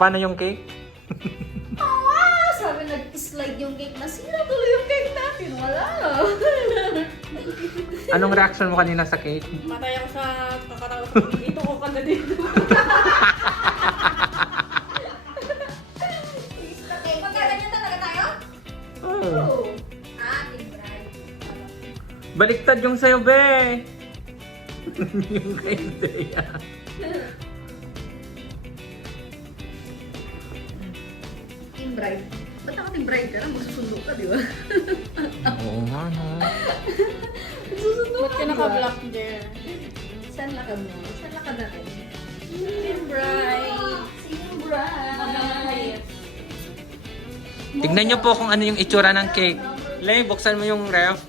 paano yung cake? Sabi nag-slide yung cake na sila tuloy yung cake natin. Wala. Anong reaction mo kanina sa cake? Matay ako sa kakatawa. Ito ko kada dito. Magkaganyan talaga tayo? Oh. Team Bride. Baliktad yung sa'yo, be! Yung kay Dea. Team Bride. Ba't ako Team Bride ka na? Magsusundo ka, di ba? Oo nga, no? Magsusundo Ba't ka naka-block there? Saan lakad mo? Saan lakad natin? Team Bride. Team Bride. Tignan nyo po kung ano yung itsura ng cake. Lay, buksan mo yung ref.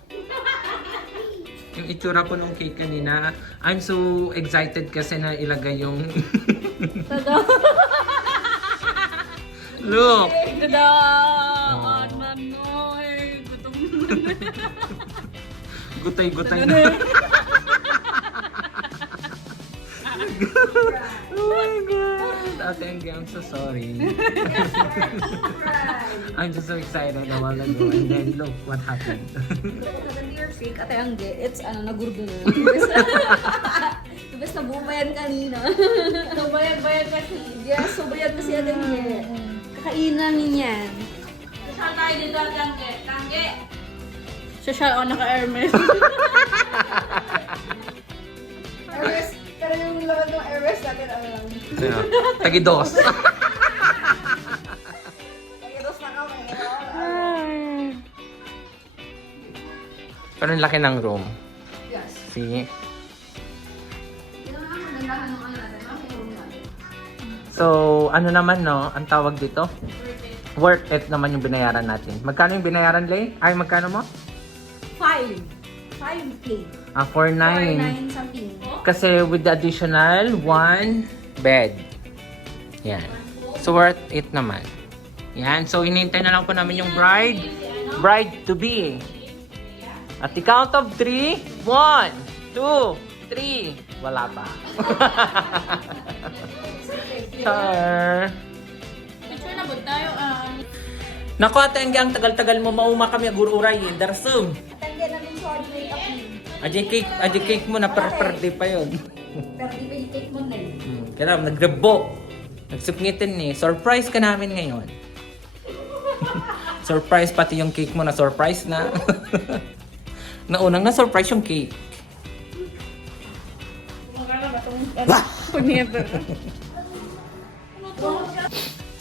Yung itsura po ng cake kanina. I'm so excited kasi na ilagay yung... Tada! Look! Tada! Oh. Manoy! Gutom Gutay-gutay na. na. Oh my God! Ate Angge, I'm so sorry. I'm just so excited a while ago and then look what happened. Maganda your fake, Ate Angge. It's nagurdo na. Ibes na bumayan kanina. So, bayad kasi. Yes, sobrang kasi Ate Angge. Kakainin namin yan. Social tayo dito, Tangge. Tangge! Social o naka-Hermes. Hermes, pero yung laman ng Hermes natin, ano lang. Tagidos. Tagidos na kami. Pero ang laki ng room. Yes. See? Yun ang magandahan ng ano natin, no? Yung room natin. So, ano naman no, ang tawag dito? Worth it naman yung binayaran natin. Magkano yung binayaran, Lay? Ay, magkano mo? 5K. 4.9. 9 something. Kasi with the additional 1 bed. Yan. So, worth it naman. Yan. So, hinihintay na lang po namin yung bride to be. At the count of 3, 1, 2, 3. Wala pa. Char. Picture na ba tayo? Naku, Ate Angge, ang tagal-tagal mo mauma kami agururay. Darsum. Tangga namin sa audio makeup ni. Aji cake mo na per day pa yun. Pero di ba yung cake mo na eh? Kaya nagrebo. Nagsubmitin ni. Surprise ka namin ngayon. Surprise pati yung cake mo na surprise na. Naunang na surprise yung cake. Magkala ba itong never?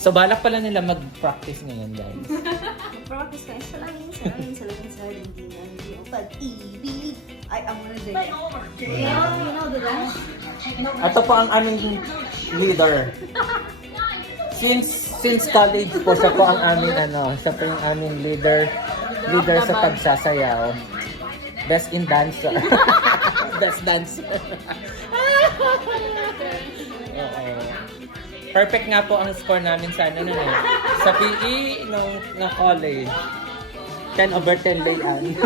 So balak pala nila mag-practice ngayon, guys. Mag-practice kayo sa langin, hindi na hindi ang pag-ibig. Ay, ang muna din. You know the dance? Ito po ang aming leader. Since college po, siya po ang aming siya po yung aming leader sa pagsasayaw. Best in dancer. Best dancer. Perfect nga po ang score namin sa sa PE ng college. 10/10 layan.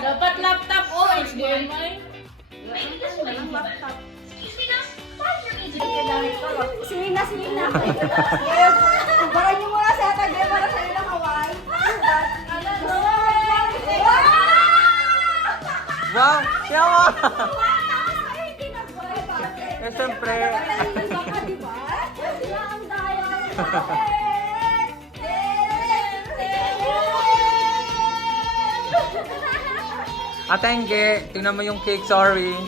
Dapat laptop o HDMI. Walang laptop. Sina. Yes. Baka niyo muna sa tagay para sa iyo ng Hawaii. Wow! Yawa! Eh, siyempre. Ate Angge, tingnan mo yung cake, sorry.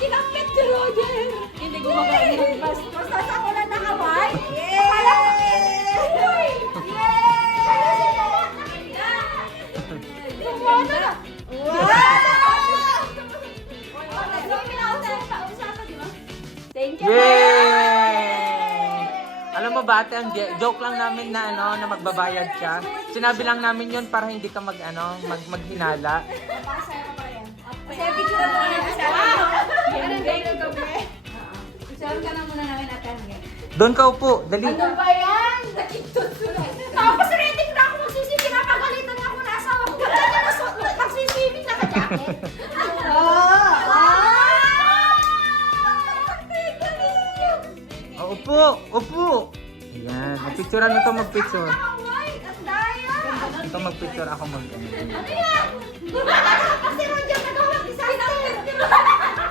Kinapit si Roger. Hindi gumagana. Basta sa kulan na Hawaii. Yay! Thank you. Yay! Alam mo ba, Ate Angge, joke lang namin na na magbabayad siya. Sinabi lang namin yun para hindi ka maghinala. Kasi picture na namin sa Anong day na gabi? Picture ka na muna namin at Angge. Doon ka upo, dali. Ano ba yan? Tapos rating na ako magsisisi. Napagalitan na ako na asawa ko. Ba't ka na magsisisi na ka-jacket? Upo! Upo! Ayan. Magpicturean mo ito magpicture. White! Ang daya! Ito magpicture ako mag... Ano yan? Kasi mo dyan nagawag-disaster!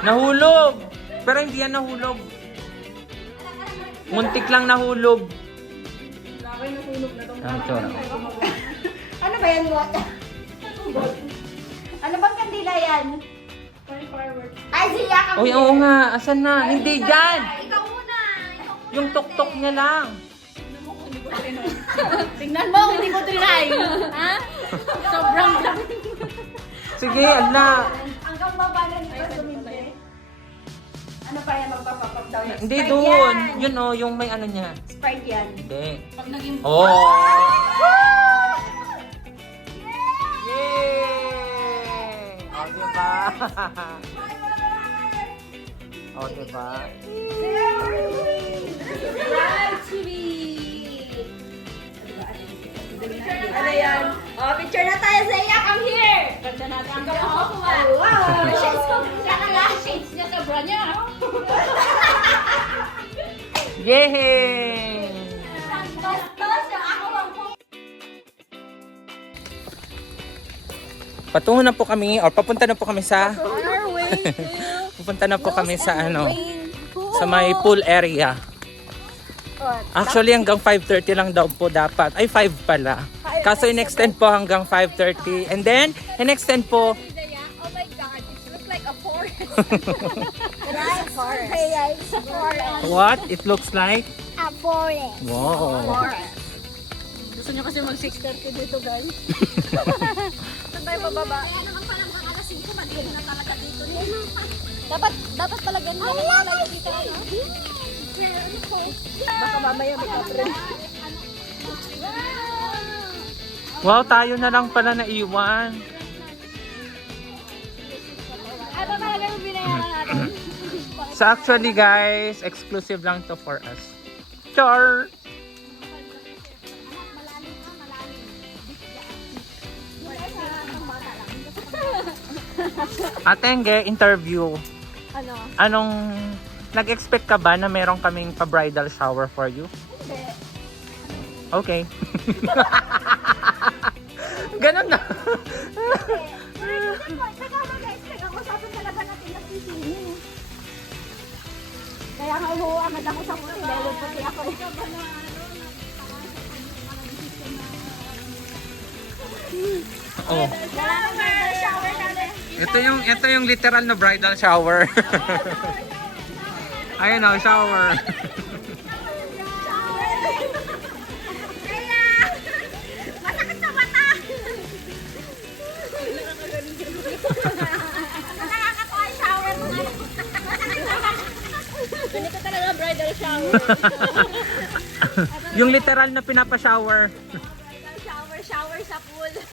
Nahulog! Pero hindi yan nahulog. Muntik lang nahulog. Ang tsura. Ano ba yan, what? Ano bang kandila yan? Ay, siya kang Uy, oo nga. Asan na? Hindi dyan! Ikaw muna! Yung tuktok niya lang. Tingnan mo, hindi ko trinay. Ha? Sobrang lang. Sige, ala. Hanggang baba na nito sumimple. Ano pa yan, magpapapap daw yan? Hindi Sprite doon. yan. Yun oh, yung may ano niya. Sprite yan. Hindi. Pag naging... Oh! Yay! Yay! O, diba? O, diba? Right, chili! Ano yan? Oh, picture na tayo sa iya. Come here! Ganda natin ang Hanggang gawa. ako kuha. Wow! Shades ko. Shades niya sa bra niya. Yay! Bastos! Ako lang po. Patungo na po kami, or papunta na po kami sa... On our way to... Pupunta na po kami sa ano, sa may pool area. Actually hanggang 5:30 lang daw po dapat. Ay 5 pala. Kaso in-extend po hanggang 5:30 and then in-extend po Oh my God, it looks like a forest. Right, forest. Yeah, it's a forest. what? It looks like A forest. wow. Gusto niyo kasi mag 6:30 dito, guys. Saan tayo bababa? Kaya naman palang alas 5, madilim na talaga dito. Dapat pala ganun lang ang tayo dito. Baka mamaya may kapre. Wow, tayo na lang pala naiwan. Ay, pa talaga yung binayaran natin. So actually guys, exclusive lang to for us. Char! Atenge, interview. Ano? Anong, nag-expect ka ba na meron kaming pa-bridal shower for you? Hindi. Okay. Ganun na. Nag-usapan talaga natin na sisini. Kaya nga agad ako sa puti dahil puti ako. Oh. Wala na bridal shower natin. Ito yung literal na bridal shower. Ayun oh, shower. Kaya, masakit sa mata. Nakakatawa yung shower mo. Ganito talaga bridal shower. Yung literal na pinapa-shower.